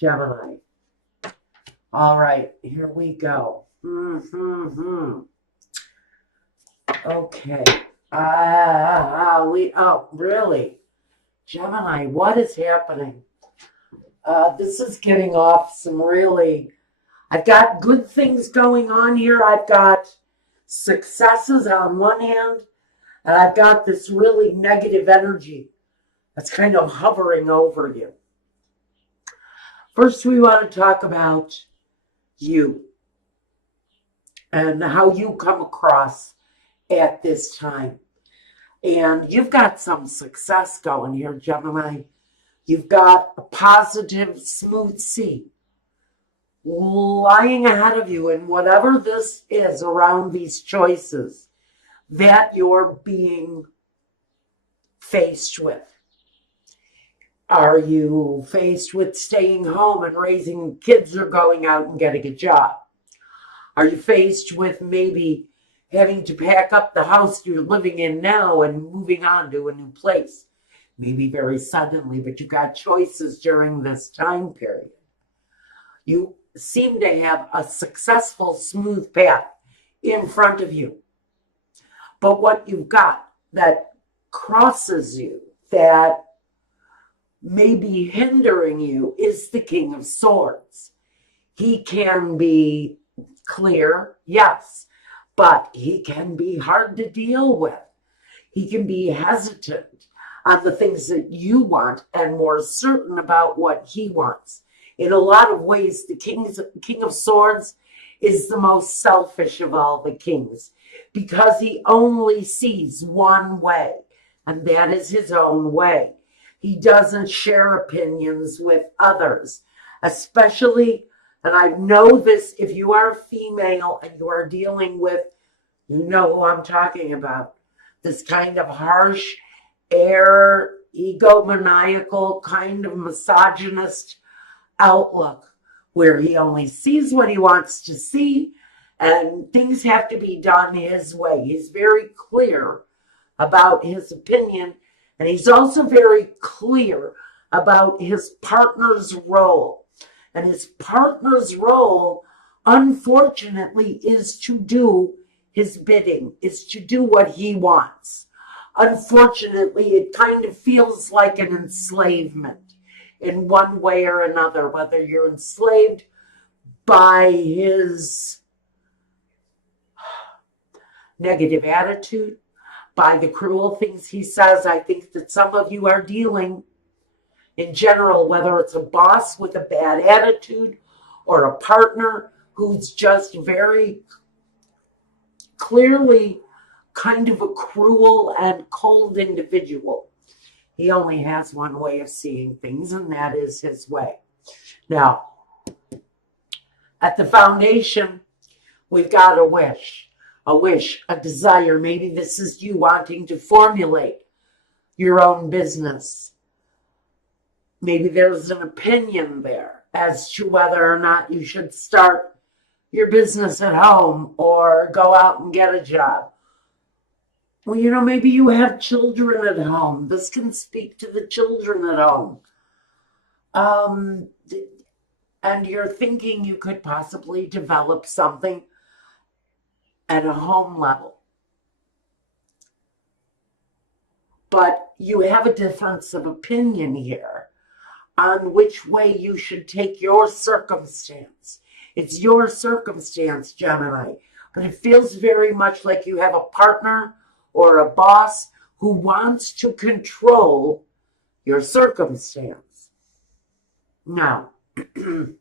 Gemini. All right, here we go. Okay. Really? Gemini, what is happening? This is getting off some really, I've got good things going on here. I've got successes on one hand, and I've got this really negative energy that's kind of hovering over you. First, we want to talk about you and how you come across at this time. And you've got some success going here, Gemini. You've got a positive, smooth sea lying ahead of you, and whatever this is around these choices that you're being faced with. Are you faced with staying home and raising kids or going out and getting a job? Are you faced with maybe having to pack up the house you're living in now and moving on to a new place? Maybe very suddenly, but you got choices during this time period. You seem to have a successful, smooth path in front of you. But what you've got that crosses you, that may be hindering you, is the King of Swords. He can be clear, yes, but he can be hard to deal with. He can be hesitant on the things that you want and more certain about what he wants. In a lot of ways, the King of Swords is the most selfish of all the kings because he only sees one way, and that is his own way. He doesn't share opinions with others, especially, and I know this, if you are a female and you are dealing with, you know who I'm talking about, this kind of harsh, egomaniacal, kind of misogynist outlook where he only sees what he wants to see and things have to be done his way. He's very clear about his opinion, and he's also very clear about his partner's role. And his partner's role, unfortunately, is to do his bidding, is to do what he wants. Unfortunately, it kind of feels like an enslavement in one way or another, whether you're enslaved by his negative attitude, by the cruel things he says. I think that some of you are dealing in general, whether it's a boss with a bad attitude or a partner who's just very clearly kind of a cruel and cold individual. He only has one way of seeing things, and that is his way. Now, at the foundation, we've got a wish, a desire. Maybe this is you wanting to formulate your own business. Maybe there's an opinion there as to whether or not you should start your business at home or go out and get a job. Well, maybe you have children at home. This can speak to the children at home. And you're thinking you could possibly develop something at a home level. But you have a difference of opinion here on which way you should take your circumstance. It's your circumstance, Gemini, but it feels very much like you have a partner or a boss who wants to control your circumstance. Now, the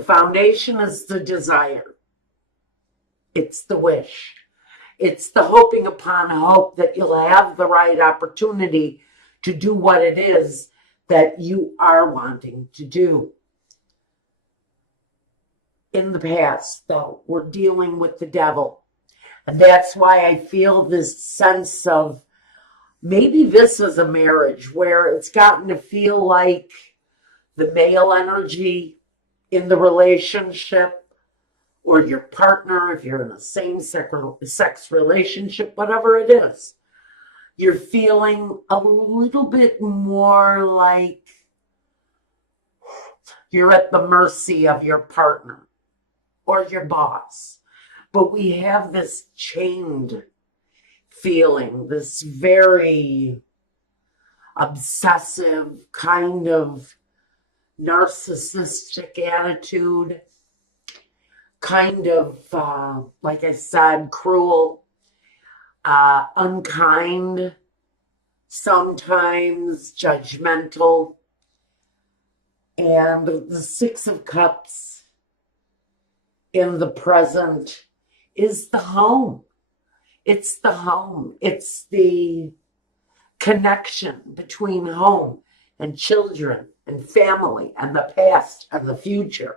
foundation is the desire. It's the wish. It's the hoping upon hope that you'll have the right opportunity to do what it is that you are wanting to do. In the past, though, we're dealing with the devil. And that's why I feel this sense of maybe this is a marriage where it's gotten to feel like the male energy in the relationship, or your partner, if you're in a same-sex relationship, whatever it is, you're feeling a little bit more like You're at the mercy of your partner or your boss. But we have this chained feeling, this very obsessive kind of narcissistic attitude, kind of, like I said, cruel, unkind, sometimes judgmental. And the Six of Cups in the present is the home. It's the home. It's the connection between home and children and family and the past and the future.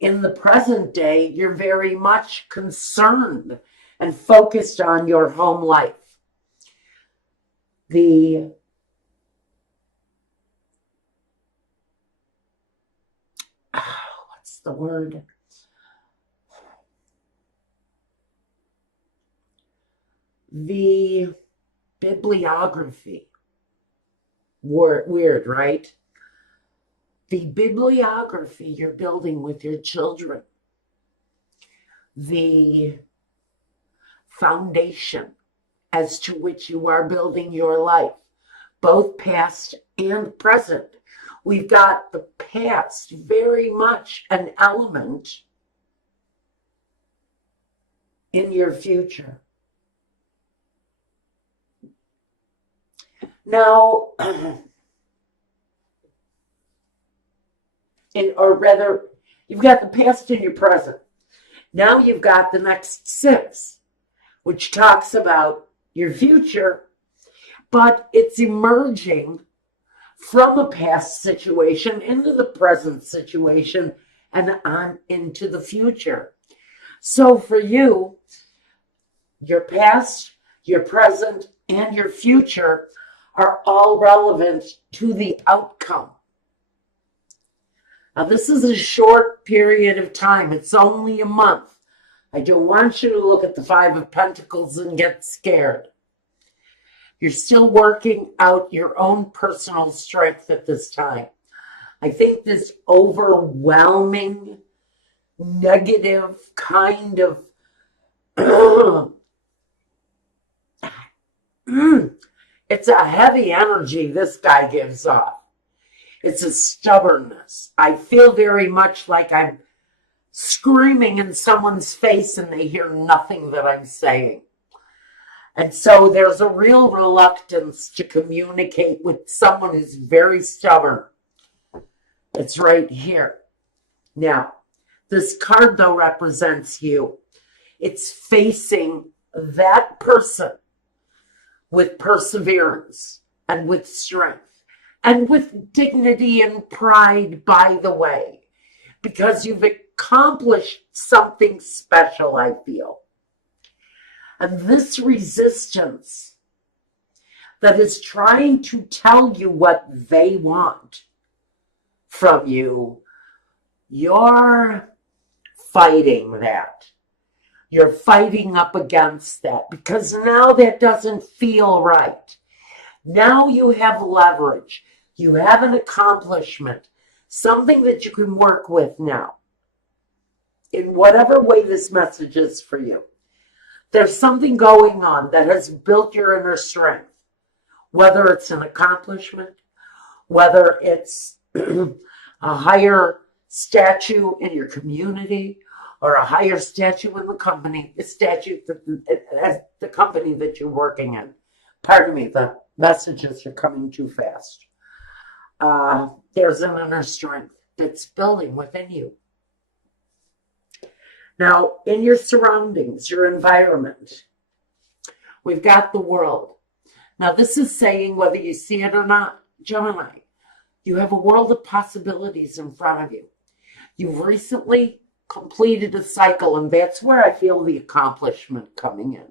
In the present day, you're very much concerned and focused on your home life. What's the word? The bibliography. Weird, right? The bibliography you're building with your children. The foundation as to which you are building your life, both past and present. We've got the past very much an element in your future. Now, or rather, you've got the past and your present. Now you've got the next six, which talks about your future, but it's emerging from a past situation into the present situation and on into the future. So for you, your past, your present, and your future are all relevant to the outcome. Now, this is a short period of time. It's only a month. I don't want you to look at the Five of Pentacles and get scared. You're still working out your own personal strength at this time. I think this overwhelming, negative kind of it's a heavy energy this guy gives off. It's a stubbornness. I feel very much like I'm screaming in someone's face and they hear nothing that I'm saying. And so there's a real reluctance to communicate with someone who's very stubborn. It's right here. Now, this card, though, represents you. It's facing that person with perseverance and with strength and with dignity and pride, by the way, because you've accomplished something special, I feel. And this resistance that is trying to tell you what they want from you, you're fighting that. You're fighting up against that because now that doesn't feel right. Now you have leverage. You have an accomplishment, something that you can work with now in whatever way this message is for you. There's something going on that has built your inner strength, whether it's an accomplishment, whether it's a higher statue in your community or a higher statue in the company, the company that you're working in. Pardon me, the messages are coming too fast. There's an inner strength that's building within you. Now, in your surroundings, your environment, we've got the world. Now, this is saying, whether you see it or not, Gemini, you have a world of possibilities in front of you. You've recently completed a cycle, and that's where I feel the accomplishment coming in.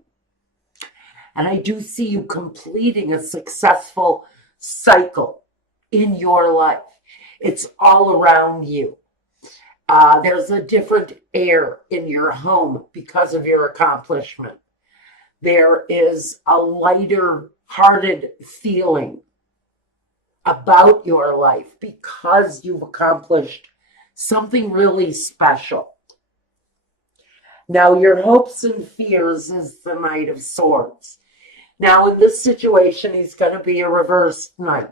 And I do see you completing a successful cycle in your life. It's all around you. There's a different air in your home because of your accomplishment. There is a lighter hearted feeling about your life because you've accomplished something really special. Now, your hopes and fears is the Knight of Swords. Now, in this situation, he's going to be a reversed knight.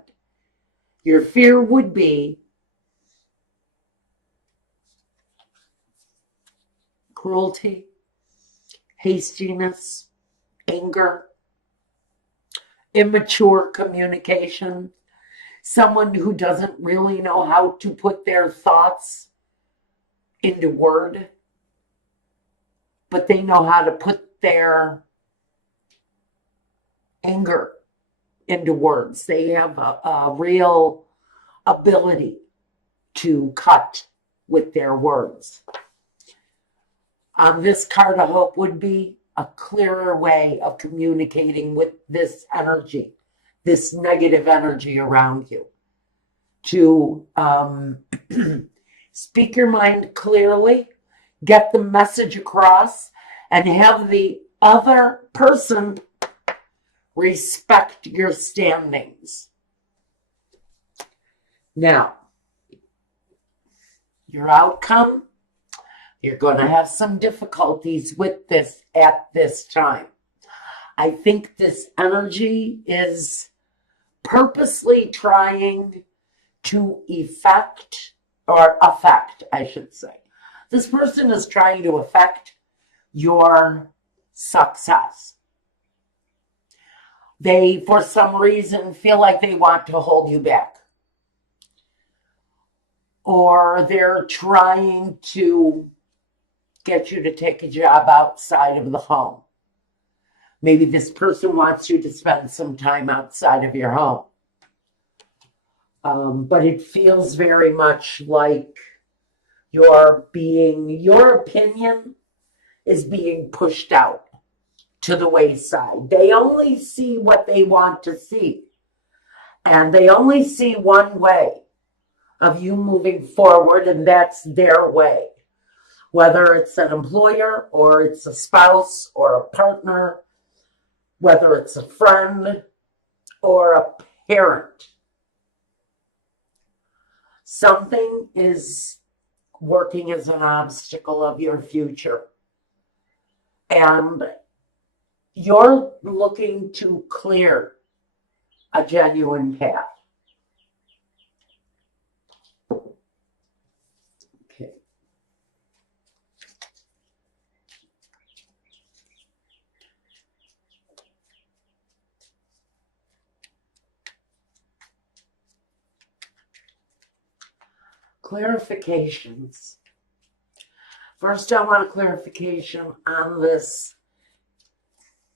Your fear would be cruelty, hastiness, anger, immature communication, someone who doesn't really know how to put their thoughts into word, but they know how to put their anger into words. They have a real ability to cut with their words. This card of hope would be a clearer way of communicating with this energy, this negative energy around you. To speak your mind clearly, get the message across, and have the other person respect your standings. Now, your outcome, you're going to have some difficulties with this at this time. I think this energy is purposely trying to affect, I should say. This person is trying to affect your success. They, for some reason, feel like they want to hold you back. Or they're trying to get you to take a job outside of the home. Maybe this person wants you to spend some time outside of your home. But it feels very much like your opinion is being pushed out to the wayside. They only see what they want to see. And they only see one way of you moving forward, and that's their way. Whether it's an employer or it's a spouse or a partner, whether it's a friend or a parent. Something is working as an obstacle of your future. And you're looking to clear a genuine path. Okay. Clarifications. First, I want a clarification on this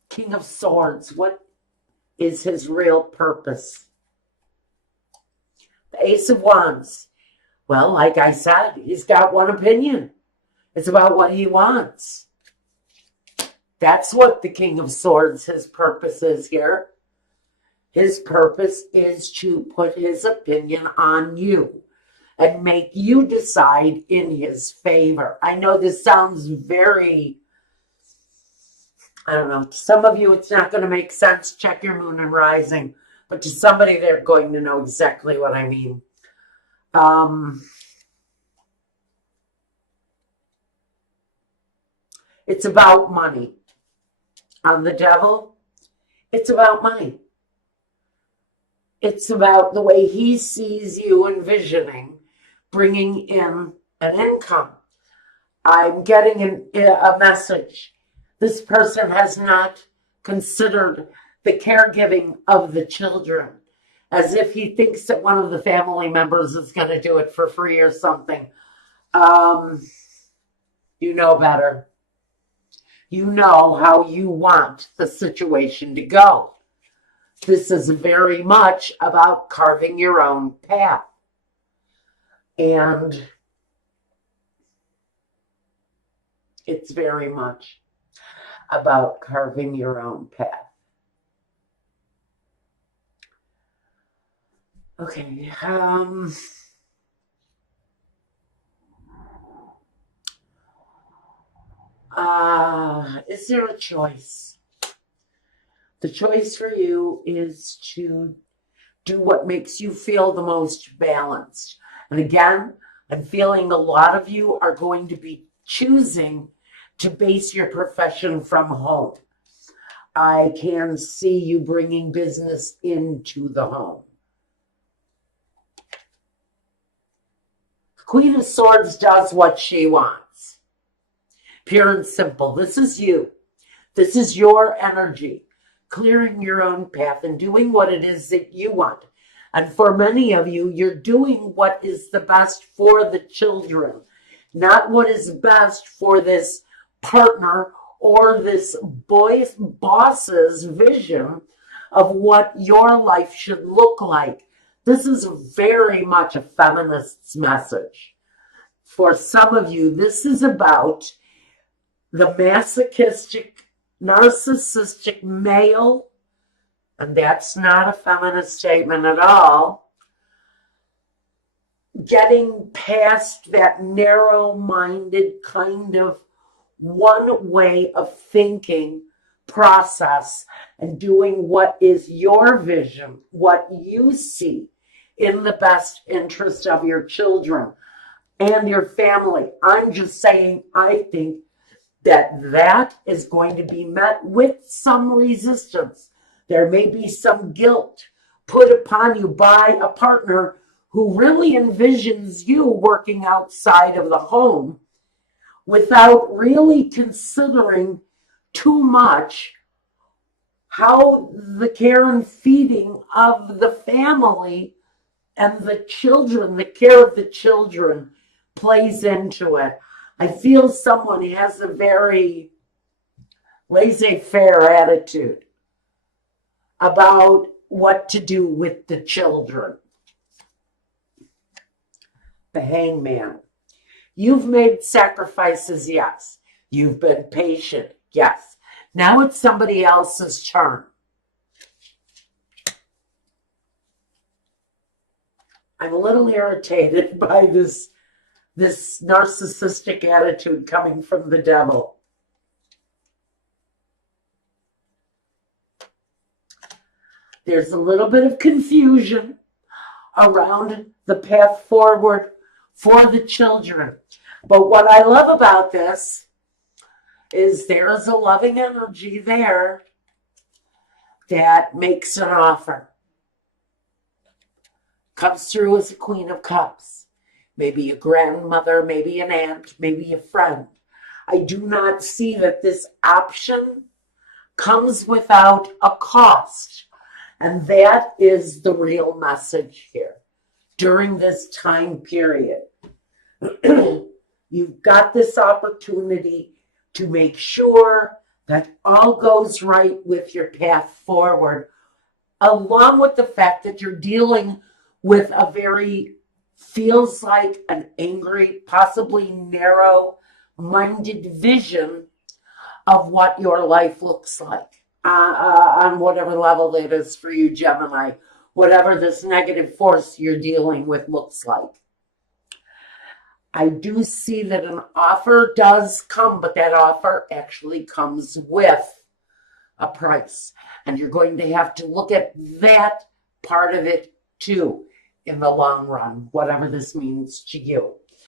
King of Swords. What is his real purpose? The Ace of Wands. Well, like I said, he's got one opinion. It's about what he wants. That's what the King of Swords, his purpose is here. His purpose is to put his opinion on you and make you decide in his favor. I know this sounds very, I don't know, to some of you it's not going to make sense. Check your moon and rising. But to somebody, they're going to know exactly what I mean. It's about money. On the Devil, it's about money. It's about the way he sees you envisioning bringing in an income. I'm getting a message. This person has not considered the caregiving of the children, as if he thinks that one of the family members is going to do it for free or something. You know better. You know how you want the situation to go. This is very much about carving your own path. And it's very much about carving your own path. Okay. Is there a choice? The choice for you is to Do what makes you feel the most balanced. And again, I'm feeling a lot of you are going to be choosing to base your profession from home. I can see you bringing business into the home. Queen of Swords does what she wants. Pure and simple. This is you. This is your energy, clearing your own path and doing what it is that you want. And for many of you, you're doing what is the best for the children, not what is best for this partner or this boss's vision of what your life should look like. This is very much a feminist's message. For some of you, this is about the masochistic, narcissistic male, and that's not a feminist statement at all, getting past that narrow-minded kind of one way of thinking process and doing what is your vision, what you see in the best interest of your children and your family. I'm just saying, I think that is going to be met with some resistance. There may be some guilt put upon you by a partner who really envisions you working outside of the home without really considering too much how the care and feeding of the family and the children, the care of the children plays into it. I feel someone has a very laissez-faire attitude about what to do with the children. The Hangman. You've made sacrifices, yes. You've been patient, yes. Now it's somebody else's turn. I'm a little irritated by this narcissistic attitude coming from the devil. There's a little bit of confusion around the path forward for the children. But what I love about this is there is a loving energy there that makes an offer. Comes through as a Queen of Cups. Maybe a grandmother, maybe an aunt, maybe a friend. I do not see that this option comes without a cost. And that is the real message here during this time period. You've got this opportunity to make sure that all goes right with your path forward, along with the fact that you're dealing with a very, feels like an angry, possibly narrow-minded vision of what your life looks like on whatever level it is for you, Gemini, whatever this negative force you're dealing with looks like. I do see that an offer does come, but that offer actually comes with a price. And you're going to have to look at that part of it too in the long run, whatever this means to you.